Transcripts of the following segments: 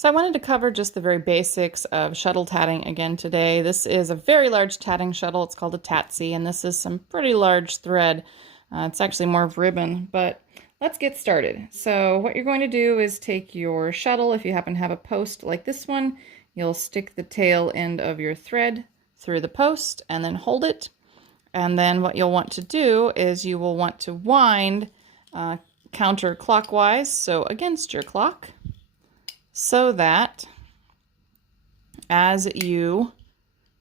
So I wanted to cover just the very basics of shuttle tatting again today. This is a very large tatting shuttle. It's called a tatsy, and this is some pretty large thread. It's actually more of ribbon, but let's get started. So what you're going to do is take your shuttle. If you happen to have a post like this one, you'll stick the tail end of your thread through the post and then hold it. And then what you'll want to do is you will want to wind counterclockwise, so against your clock, so that as you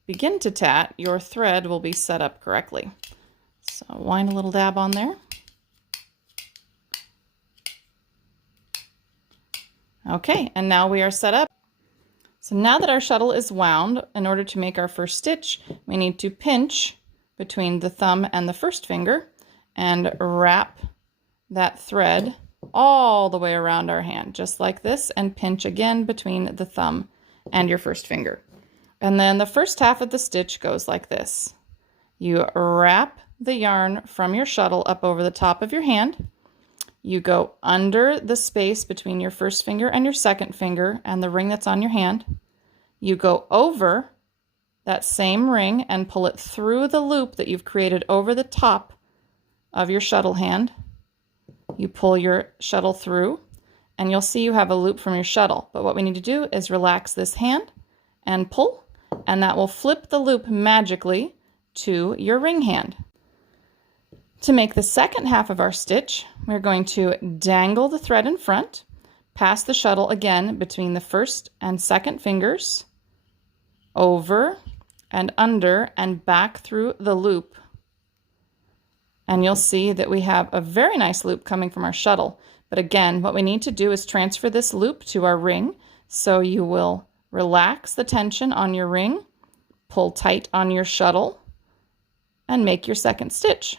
begin to tat, your thread will be set up correctly. So wind a little dab on there. Okay, and now we are set up. So now that our shuttle is wound, in order to make our first stitch, we need to pinch between the thumb and the first finger and wrap that thread all the way around our hand, just like this, and pinch again between the thumb and your first finger. And then the first half of the stitch goes like this. You wrap the yarn from your shuttle up over the top of your hand. You go under the space between your first finger and your second finger and the ring that's on your hand. You go over that same ring and pull it through the loop that you've created over the top of your shuttle hand. You pull your shuttle through and you'll see you have a loop from your shuttle. But what we need to do is relax this hand and pull, and that will flip the loop magically to your ring hand. To make the second half of our stitch, we're going to dangle the thread in front, pass the shuttle again between the first and second fingers, over and under and back through the loop. And you'll see that we have a very nice loop coming from our shuttle. But again, what we need to do is transfer this loop to our ring. So you will relax the tension on your ring, pull tight on your shuttle, and make your second stitch.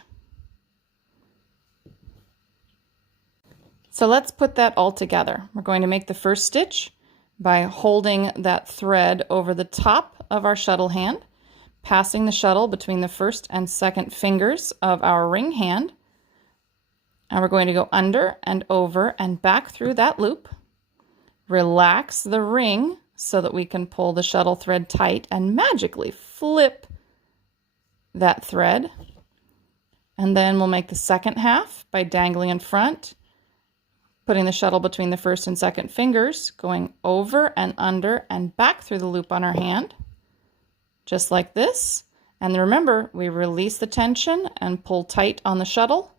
So let's put that all together. We're going to make the first stitch by holding that thread over the top of our shuttle hand, passing the shuttle between the first and second fingers of our ring hand. And we're going to go under and over and back through that loop. Relax the ring so that we can pull the shuttle thread tight and magically flip that thread. And then we'll make the second half by dangling in front, putting the shuttle between the first and second fingers, going over and under and back through the loop on our hand, just like this. And remember, we release the tension and pull tight on the shuttle,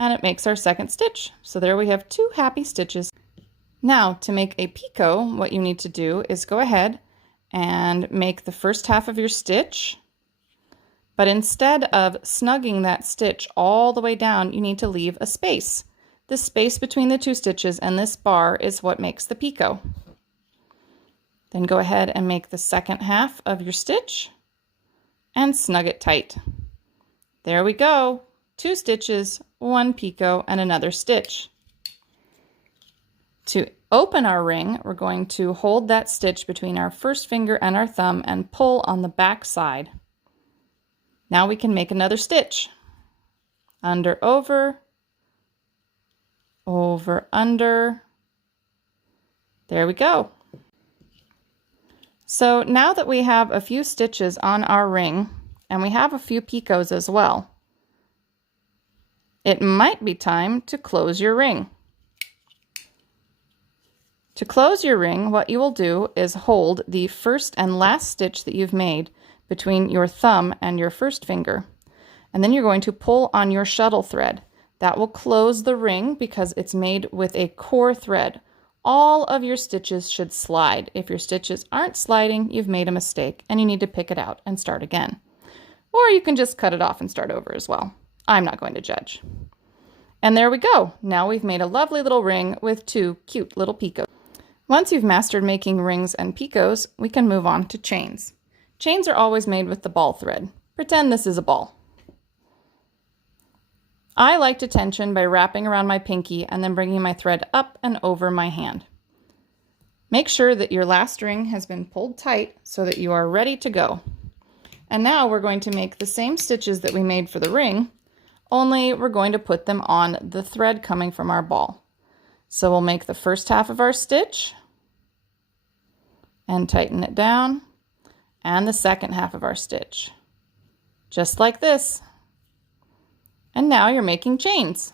and it makes our second stitch. So there we have 2 happy stitches. Now, to make a picot, what you need to do is go ahead and make the first half of your stitch, but instead of snugging that stitch all the way down, you need to leave a space. The space between the 2 stitches and this bar is what makes the picot. Then go ahead and make the second half of your stitch and snug it tight. There we go. 2 stitches, 1 picot, and another stitch. To open our ring, we're going to hold that stitch between our first finger and our thumb and pull on the back side. Now we can make another stitch. Under, over, under. There we go. So now that we have a few stitches on our ring, and we have a few picots as well, it might be time to close your ring. To close your ring, what you will do is hold the first and last stitch that you've made between your thumb and your first finger. And then you're going to pull on your shuttle thread. That will close the ring because it's made with a core thread. All of your stitches should slide. If your stitches aren't sliding, you've made a mistake and you need to pick it out and start again. Or you can just cut it off and start over as well. I'm not going to judge. And there we go. Now we've made a lovely little ring with 2 cute little picots. Once you've mastered making rings and picots, we can move on to chains. Chains are always made with the ball thread. Pretend this is a ball. I like to tension by wrapping around my pinky and then bringing my thread up and over my hand. Make sure that your last ring has been pulled tight so that you are ready to go. And now we're going to make the same stitches that we made for the ring, only we're going to put them on the thread coming from our ball. So we'll make the first half of our stitch, and tighten it down, and the second half of our stitch, just like this. And now you're making chains.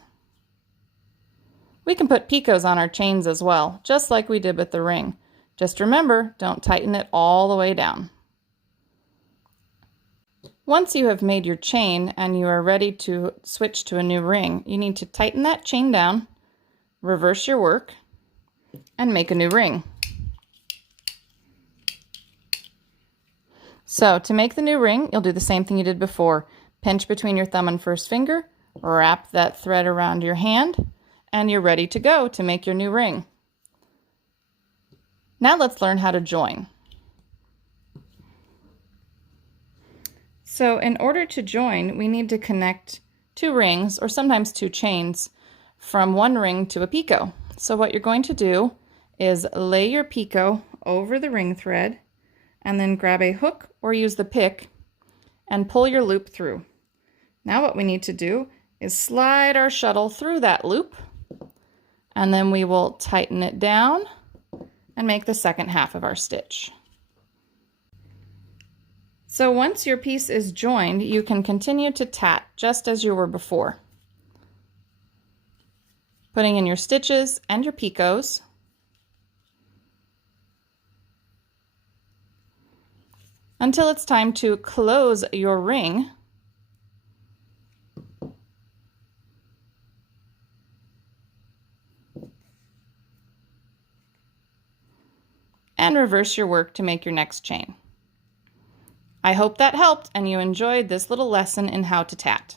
We can put picots on our chains as well, just like we did with the ring. Just remember, don't tighten it all the way down. Once you have made your chain and you are ready to switch to a new ring, you need to tighten that chain down, reverse your work, and make a new ring. So to make the new ring, you'll do the same thing you did before. Pinch between your thumb and first finger, wrap that thread around your hand, and you're ready to go to make your new ring. Now let's learn how to join. So in order to join, we need to connect two rings, or sometimes two chains, from one ring to a picot. So what you're going to do is lay your picot over the ring thread, and then grab a hook or use the pick and pull your loop through. Now what we need to do is slide our shuttle through that loop, and then we will tighten it down and make the second half of our stitch. So once your piece is joined, you can continue to tat just as you were before, putting in your stitches and your picots, until it's time to close your ring. And reverse your work to make your next chain. I hope that helped and you enjoyed this little lesson in how to tat.